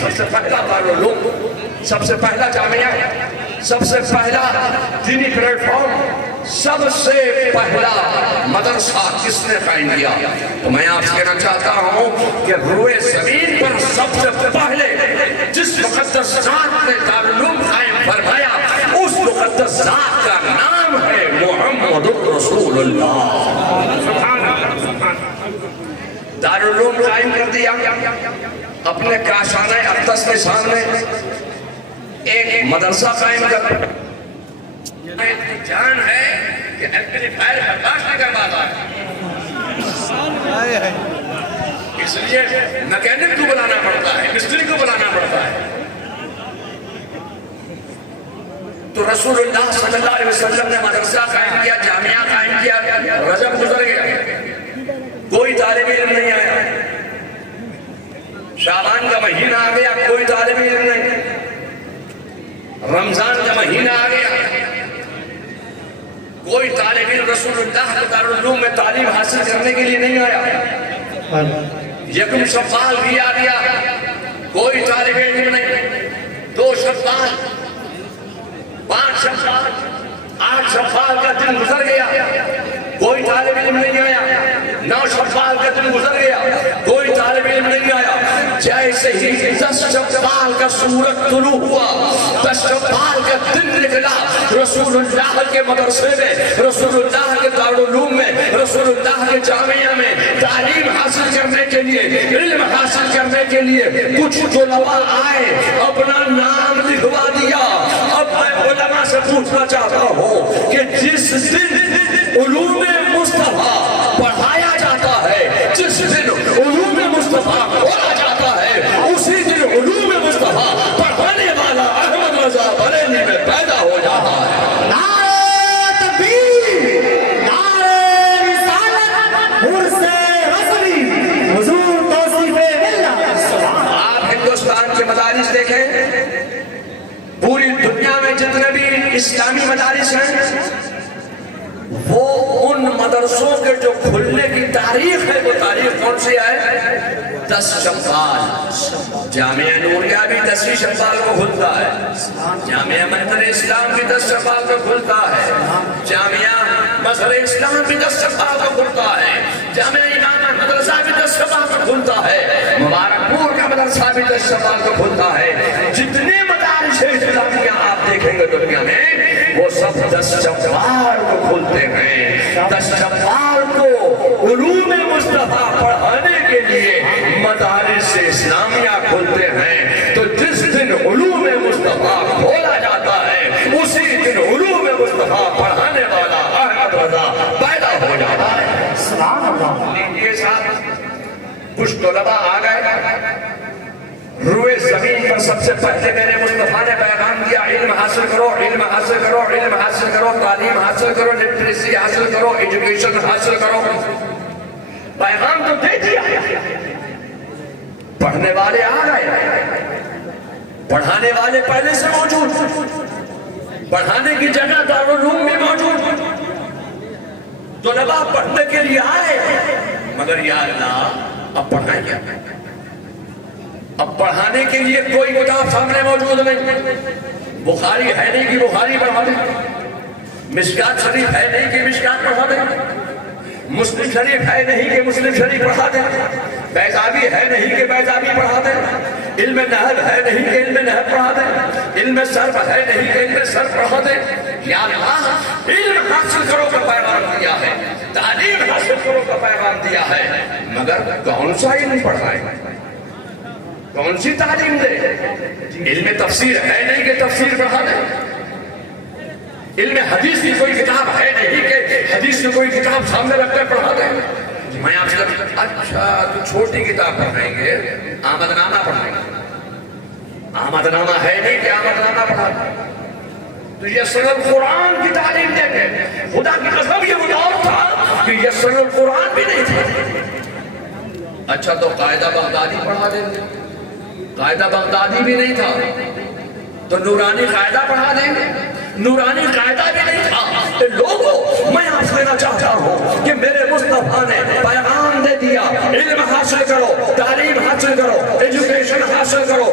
سب سے پہلا دارالعلوم، سب سے پہلا جامعہ، سب سے پہلا دینی پلیٹ فارم، سب سے پہلا مدرسہ کس نے قائم کیا؟ تو میں آپ سے کہنا چاہتا ہوں کہ روئے زمین پر سب سے پہلے جس مقدس ذات نے دارالعلوم قائم فرمایا اس مقدس ذات کا نام ہے محمد رسول اللہ۔ دارالعلوم قائم کر دیا، اپنے کاشانہ اقدس کے سامنے ایک مدرسہ قائم کر جان ہے کہ ایمپلیفائر برداشت نہیں کر پاتا ہے، اس لیے میکینک کو بلانا پڑتا ہے، مستری کو بلانا پڑتا ہے۔ تو رسول اللہ صلی اللہ علیہ وسلم نے مدرسہ قائم کیا، جامعہ قائم کیا، رجب گزر گیا، کوئی طالب علم نہیں آیا، شعبان کا مہینہ آ گیا، کوئی طالب علم نہیں، رمضان کا مہینہ آ گیا، کوئی طالب علم رسول اللہ کے دارالعلوم میں تعلیم حاصل کرنے کے لیے نہیں آیا۔ یکم شوال بھی آ گیا، کوئی طالب علم نہیں، 2 شوال، 5 شوال، 8 شوال کا دن گزر گیا، کوئی طالب علم نہیں آیا، 9 شوال کا دن گزر گیا، کوئی طالب علم نہیں آیا۔ جیسے ہی 10 شوال کا سورج طلوع ہوا، 10 شوال کا دن نکلا، رسول اللہ کے مدرسے میں، رسول اللہ کے دارالعلوم میں، رسول اللہ کے جامعہ میں تعلیم حاصل کرنے کے لیے، علم حاصل کرنے کے لیے کچھ علماء آئے، اپنا نام لکھوا دیا۔ اب میں علماء سے پوچھنا چاہتا ہوں کہ جس دن علوم مصطفیٰ پڑھایا جاتا ہے، جس دن علوم مصطفیٰ کھولا جاتا ہے، اسی دن علوم مصطفیٰ پڑھانے والا احمد رضا بریلوی میں پیدا ہو جاتا ہے۔ نعرہ تکبیر، نعرہ رسالت، عرص رسوی، حضور توصیف ملت۔ آپ ہندوستان کے مدارس دیکھیں، پوری دنیا میں جتنے بھی اسلامی مدارس ہیں وہ ان مدرسوں کے جو کھلنے کی تاریخ ہے، وہ تاریخ کون سی ہے؟ 10 شوال۔ جامعہ نوریہ بھی 10 شوال کو کھلتا ہے، جامعہ مظہر اسلام بھی 10 شوال کو کھلتا ہے، جامعہ مظہر اسلام بھی 10 شوال کو کھلتا ہے، جامعہ امام مدرسہ بھی 10 شوال کو کھلتا ہے، مبارک پور کا مدرسہ بھی 10 شوال کو کھلتا ہے۔ جتنے مدارس اسلامیہ آپ دیکھیں گے دنیا میں وہ سب 10 شوال کو کھلتے ہیں۔ 10 شوال کو علوم مصطفیٰ پڑھانے کے لیے مدارس اسلامیہ کھلتے ہیں۔ تو جس دن علوم مصطفیٰ کھولا جاتا ہے اسی دن علوم مصطفیٰ پڑھانے والا احمد رضا پیدا ہو جاتا ہے۔ سبحان اللہ۔ لیجئے صاحب، کچھ طلباء آ گئے، روئے زمین پر سب سے پہلے میرے مصطفیٰ نے پیغام دیا، علم حاصل کرو، علم حاصل کرو، علم حاصل کرو، تعلیم حاصل کرو، لٹریسی حاصل کرو، ایجوکیشن حاصل کرو۔ پیغام تو دے دیا، پڑھنے والے آ گئے، پڑھانے والے پہلے سے موجود، پڑھانے کی جگہ دارالعلوم میں موجود، طلباء پڑھنے کے لیے آئے، مگر یا اللہ اب پڑھائیں، اب پڑھانے کے لیے کوئی کتاب سامنے موجود نہیں۔ بخاری ہے نہیں کہ بخاری پڑھا دیں، مشکات شریف ہے نہیں کہ مشکات پڑھا دیں، مسلم شریف ہے نہیں کہ مسلم شریف پڑھا دیں، بیضاوی ہے نہیں کہ بیضاوی پڑھا دیں، علم نحو ہے نہیں کہ علم نحو پڑھا دیں، علم صرف ہے نہیں کہ علم صرف پڑھا دیں۔ یا اللہ علم حاصل کرو کا پیغام دیا ہے، تعلیم حاصل کرو کا پیغام دیا ہے، مگر کون سا علم پڑھائیں، کون سی تعلیم دے؟ علم تفسیر ہے نہیں کہ تفسیر پڑھا دیں، علم حدیث کی کوئی کتاب ہے نہیں کہ حدیث کی کوئی کتاب سامنے رکھ کر پڑھا دیں۔ میں آپ سے کہتا ہوں اچھا تو چھوٹی کتاب پڑھائیں گے، آمد نامہ پڑھائیں گے، آمد نامہ ہے نہیں کہ آمد نامہ پڑھا دیں، تو یسر القرآن کی تعلیم دیں گے۔ خدا کی قسم یہ وہ دور تھا کہ یسر القرآن بھی نہیں تھا۔ اچھا تو قاعدہ بغدادی پڑھا دیں گے، قاعدہ بغدادی بھی نہیں تھا تو نورانی قاعدہ پڑھا دیں گے، نورانی قاعدہ بھی نہیں تھا۔ لوگوں میں آپ سے کہنا چاہتا ہوں کہ میرے مصطفیٰ نے پیغام دے دیا، علم حاصل کرو، تعلیم حاصل کرو، ایجوکیشن حاصل کرو،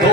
2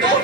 2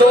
2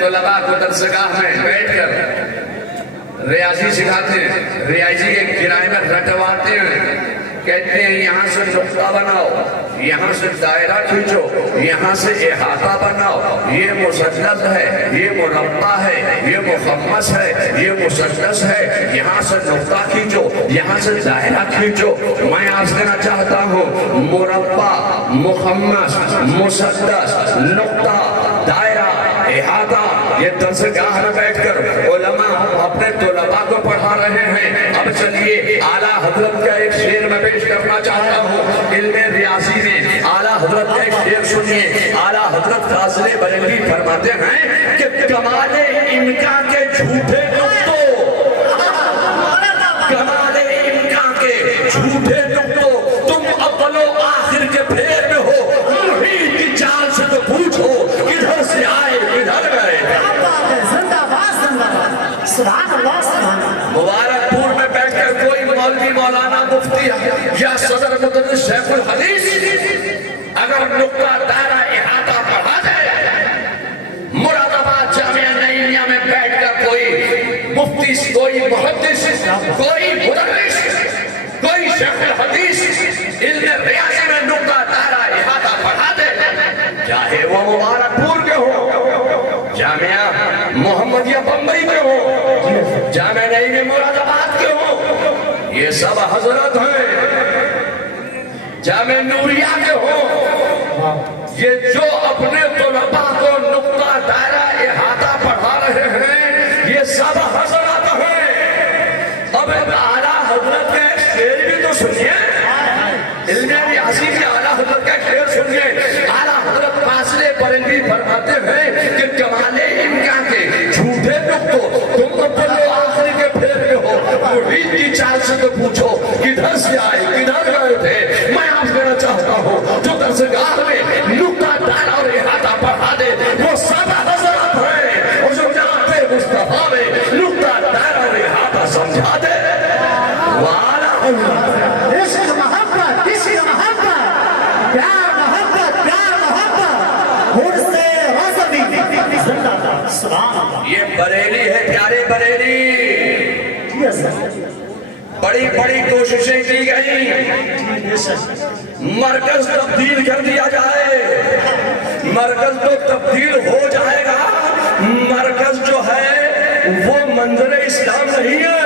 طلباء کو درسگاہ میں بیٹھ کر ریاضی سکھاتے ہیں، ریاضی کے کرائے میں رٹواتے ہیں، کہتے ہیں یہاں سے نقطہ بناؤ، یہاں سے دائرہ کھینچو، یہاں سے احاطہ بناؤ، یہ مثلث ہے، یہ مربع ہے، یہ مخمس ہے، یہ مسدس ہے، یہاں سے نقطہ کھینچو، یہاں سے دائرہ کھینچو۔ میں آپ سے کہنا چاہتا ہوں مربع، مخمس، مسدس، نقطہ، دائرہ، احاطہ، یہ درسگاہ میں بیٹھ کر علماء اپنے طلباء کو پڑھا رہے ہیں۔ اب چلیے اعلیٰ حضرت کا ایک شعر میں پیش کرنا چاہتا ہوں، علم ریاضی میں اعلیٰ حضرت کا ایک شعر سنیے۔ اعلیٰ حضرت فاضل بریلوی فرماتے ہیں کہ کمال امکان کے جھوٹے نقطوں، کمال امکان کے جھوٹے نقطوں، تم اول و آخر کے پھیر میں ہو، محیط کی چال سے تو پوچھو کدھر سے آئے کدھر گئے۔ مبارک پور میں بیٹھ کر کوئی مولوی، مولانا، مفتی یا صدر مدرس شیخ الحدیث اگر نقطہ دائرہ احاطہ پڑھا دے، مراد آباد جامعہ نعیمیہ میں بیٹھ کر کوئی مفتی، کوئی محدث، کوئی مدرس، کوئی شیخ الحدیث علم ریاضی میں نقطہ دائرہ احاطہ پڑھا دے، چاہے وہ مبارک پور کے ہو، جامعہ محمدیہ بمبئی کے ہو، جامعہ نعیمیہ مراد آباد کے ہو، یہ سب حضرت ہیں۔ جامعہ نوریہ کے ہو، یہ جو اپنے طلباء کو نقطہ دائرہ احاطہ پڑھا رہے ہیں، یہ سب حضرت ہیں۔ اب اعلیٰ حضرت کا ایک شعر بھی تو سنیے، علم ریاضی کے اعلیٰ حضرت کا ایک شعر سنیے۔ اعلیٰ حضرت فاضل بریلوی فرماتے ہیں کہ کمال امکان کے جھوٹے نقطوں، تم اول و آخر کے پھیر میں ہو، محیط کی چال سے تو پوچھو کدھر سے آئے کدھر گئے تھے۔ میں آپ کہنا چاہتا ہوں جو درسگاہ میں نقطہ دائرہ اور احاطہ پڑھا دے وہ سب حضرت ہیں، اور جو جانتے مصطفیٰ میں نقطہ دائرہ اور احاطہ سمجھا دے والا اللہ۔ عشق محبت، عشق محبت، پیار محبت، پیار محبت، حرص غضبی، زندہ باد، سبحان اللہ۔ یہ بریلی ہے، پیارے بریلی، بڑی بڑی کوششیں کی گئی، مرکز تبدیل کر دیا جائے، مرکز تو تبدیل ہو جائے گا، مرکز جو ہے وہ منظر اسلام نہیں ہے،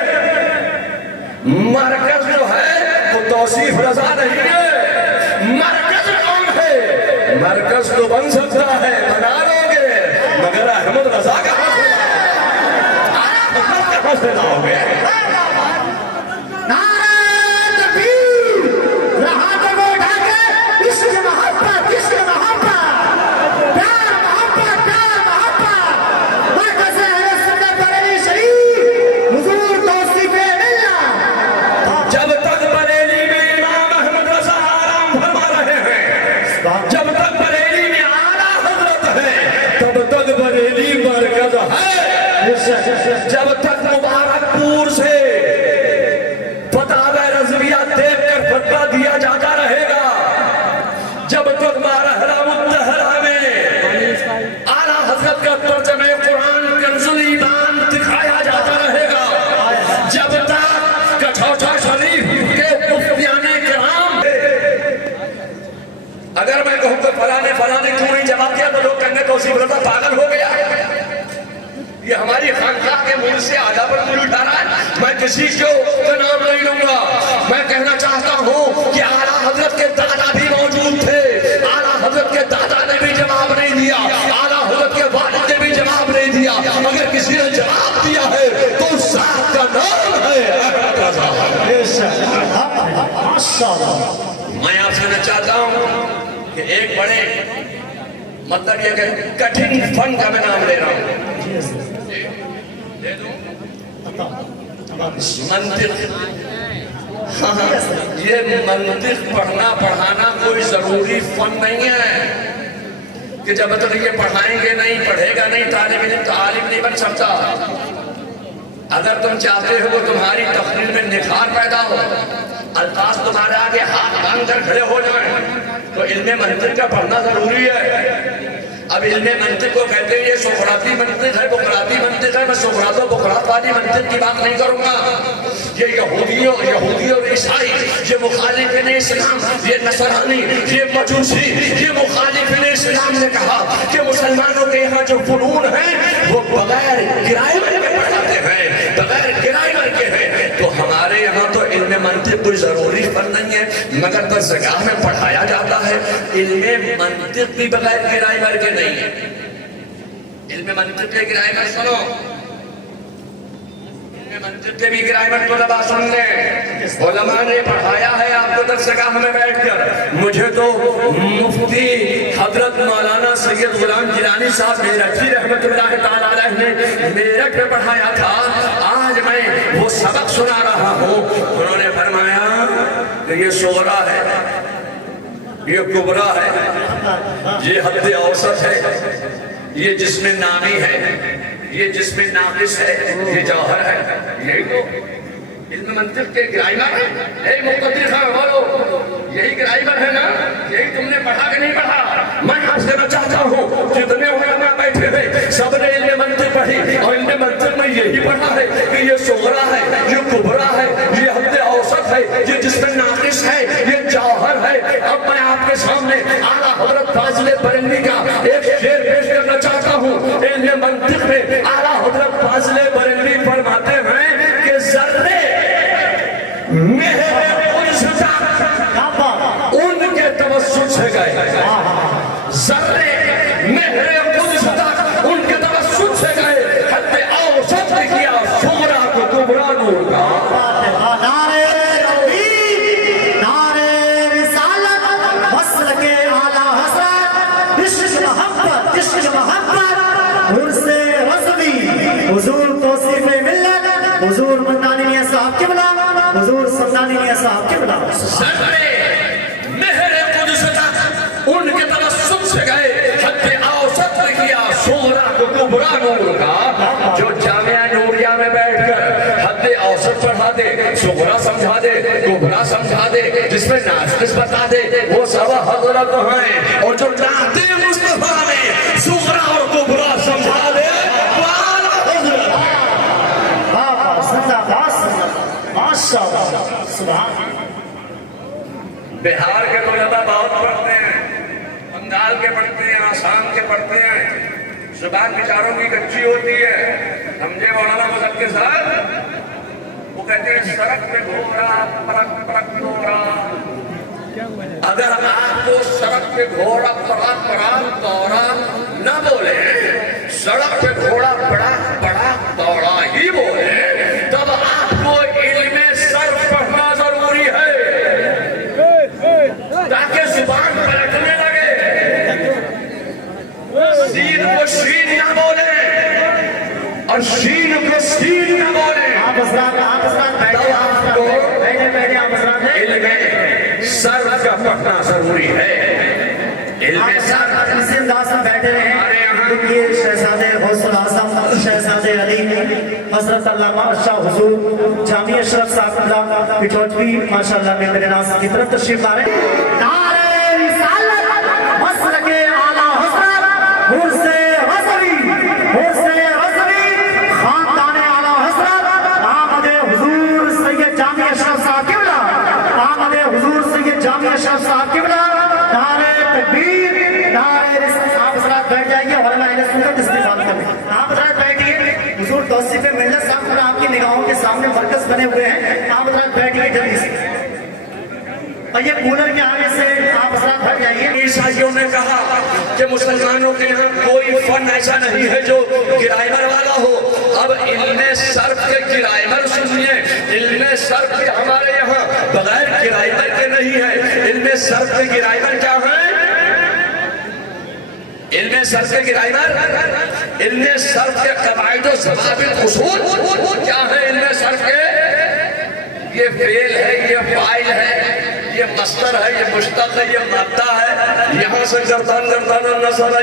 مرکز جو ہے وہ توصیف رضا نہیں ہے، مرکز کون ہے؟ مرکز تو بن سکتا ہے، بنا لو گے، مگر احمد رضا کہاں سے کہاں سے لاؤ گے؟ جب تک مبارک پور سے فتاوی رضویہ دیکھ کر فتویٰ دیا جاتا رہے گا، جب تک مرحلہ متحرہ میں اعلیٰ حضرت کا ترجمہ قرآن کنز الایمان دکھایا جاتا رہے گا، جب تک کٹھوٹا شریف کے مفتیان کرام، اگر میں کہوں کہ فلانے کیوں نہیں جواب دیا تو لوگ کہیں گے توصیف رضا پاگل ہو گیا، یہ ہماری خانقاہ کے منہ سے آدھا پر مل اٹھا رہا ہے۔ میں کسی کا نام نہیں لوں گا، میں کہنا چاہتا ہوں کہ اعلیٰ حضرت کے دادا بھی موجود تھے، اعلیٰ حضرت کے دادا نے بھی جواب نہیں دیا، اعلیٰ حضرت کے والد نے بھی جواب نہیں دیا، اگر کسی نے جواب دیا ہے تو اس ذات کا نام ہے احمد رضا۔ میں آپ سے کہنا چاہتا ہوں کہ ایک بڑے مطلب یہ کہ کٹھن فن کا میں نام لے رہا ہوں، منطق۔ ہاں یہ منطق پڑھنا پڑھانا کوئی ضروری فن نہیں ہے کہ جب تک یہ پڑھائیں گے نہیں، پڑھے گا نہیں طالب علم تو عالم نہیں بن سکتا۔ اگر تم چاہتے ہو کہ تمہاری تقریر میں نکھار پیدا ہو، الفاظ تمہارے آگے ہاتھ باندھ کر کھڑے ہو جائیں، تو علم منطق کا پڑھنا ضروری ہے۔ اب علم منطق کو کہتے ہیں یہ سقراطی منطق ہے، بقراطی منطق ہے. میں سقراط و بقراط والی منطق کی بات نہیں کروں گا. یہ یہودی اور عیسائی، یہ مخالفین اسلام، یہ نصرانی، یہ مجوسی، یہ مخالفین اسلام نے کہا کہ مسلمانوں کے یہاں جو فنون ہیں وہ بغیر گرائمر کے پڑھاتے ہیں، بغیر گرائمر کے ہیں. تو ہمارے یہاں تو علم منطق کوئی ضروری فن نہیں ہے، مگر درسگاہ میں پڑھایا جاتا ہے. علم منطق بھی بغیر گرائمر کے نہیں ہے. علم منطق کے گرائمر سنو، علم منطق کے بھی گرائمر طلباء سن لیں. علماء نے پڑھایا ہے آپ کو درسگاہ میں بیٹھ کر. مجھے تو مفتی حضرت مولانا سید غلام گیلانی صاحب میرٹھی رحمت اللہ تعالی علیہ نے میرٹھ میں پڑھایا تھا. آج میں وہ سبق سنا رہا ہوں. انہوں نے فرمایا کہ یہ صغرا ہے، یہ کبرا ہے، یہ حد اوسط ہے، یہ جسم نامی ہے، یہ جسم ناقص ہے، یہ جوہر ہے. یہی تو علم منطق کے گرائمر ہے. اے مقتدی صاحب بولو، یہی گرائمر ہے نا؟ یہی تم نے پڑھا کہ نہیں پڑھا؟ میں آج کہنا چاہتا ہوں جتنے علماء بیٹھے ہیں سب نے علم منطق پڑھی، اور علم منطق میں یہی پڑھا ہے کہ یہ صغرا ہے، یہ کبرا ہے، یہ حد اوسط ہے، یہ جسم ناقص ہے، یہ جوہر ہے. اب میں آپ کے سامنے اعلیٰ حضرت فاضل بریلوی کا ایک شعر پیش کرنا چاہتا ہوں. علم منطق میں اعلیٰ حضرت فاضل بریلوی فرماتے ہیں کہ ذرے مہر قدس تک ان کے توسط سے گئے، ذرے مہر قدس تک ان کے توسط سے گئے، حد اوسط نے کیا صغرا کو کبرا نور کا. حضور توصیف ملت، حضور مندانی میاں صاحب کے بلا، حضور سمدانی میاں صاحب کے بلا. ذرے مہر قدس تک ان کے توسط سے گئے، حد اوسط نے کیا صغرا کو کبرا نور کا. جو جامعہ نوریہ میں بیٹھ کر حد اوسط پڑھا دے، صغرا سمجھا دے، کبرا سمجھا دے، جس میں ناقص بتا دے، وہ سب حضرت ہیں. اور جو نعت مصطفیٰ میں صغرا اور کبرا سمجھا دے بہار کے طلباء بہت پڑھتے ہیں، بنگال کے پڑھتے ہیں، آسام کے پڑھتے ہیں. زبان بیچاروں کی کچی ہوتی ہے. سمجھے مولانا مذکر صاحب؟ وہ کہتے ہیں سڑک پہ گھوڑا پرک پرک دوڑا. اگر آپ کو سڑک پہ گھوڑا پرک پرک دوڑا نہ بولے، سڑک پہ گھوڑا بڑا بڑا دوڑا ہی بولے، تب آپ کو علم صرف پڑھنا ضروری ہے تاکہ زبان پلٹنے لگے. سین کو شین نہ بولے اور شین کو سین نہ بولے. علم صرف کا پڑھنا ضروری ہے. علم صرف بیٹھے ہیں شہزادے غوث اعظم شہزادے علی حضرت علامہ شاہ حضور جامعہ اشرف صاحب پٹھوٹوی ماشاءاللہ میں میرے ناز کی طرف تشریف لا رہے ہیں. نعرہ رسالت مسلک اعلیٰ حضرت مرزا غزنوی خاندان اعلیٰ حضرت آمد حضور سید جامعہ اشرف صاحب قبلہ، آمد حضور سید جامعہ اشرف صاحب قبلہ. نعرہ تکبیر، نعرہ رسالت. آپ حضرات بیٹھ جائیے، علماء اہل سنت استقبال کریں. آپ حضرات بیٹھیے. حضور توصیف ملت صاحب آپ کی نگاہوں کے سامنے مرکز بنے ہوئے ہیں. آپ حضرات بیٹھیے جلدی سے. اور یہ کولر کے آگے سے آپ حضرات ہٹ جائیے. عیسائیوں نے کہا کہ مسلمانوں کے یہاں کوئی فن ایسا نہیں ہے جو گرائمر والا ہو. اب علم صرف کے گرائمر سنیے. علم صرف کے ہمارے یہاں بغیر گرائمر کے نہیں ہے. علم صرف کے گرائمر کیا ہیں؟ علم صرف کے گرائمر، علم صرف کے قواعد و ضوابط اصول کیا ہے؟ علم صرف کے یہ فعل ہے، یہ فاعل ہے، یہ مصدر ہے، یہ مشتق ہے، یہ مادہ ہے. یہاں سے گردان گردان نظر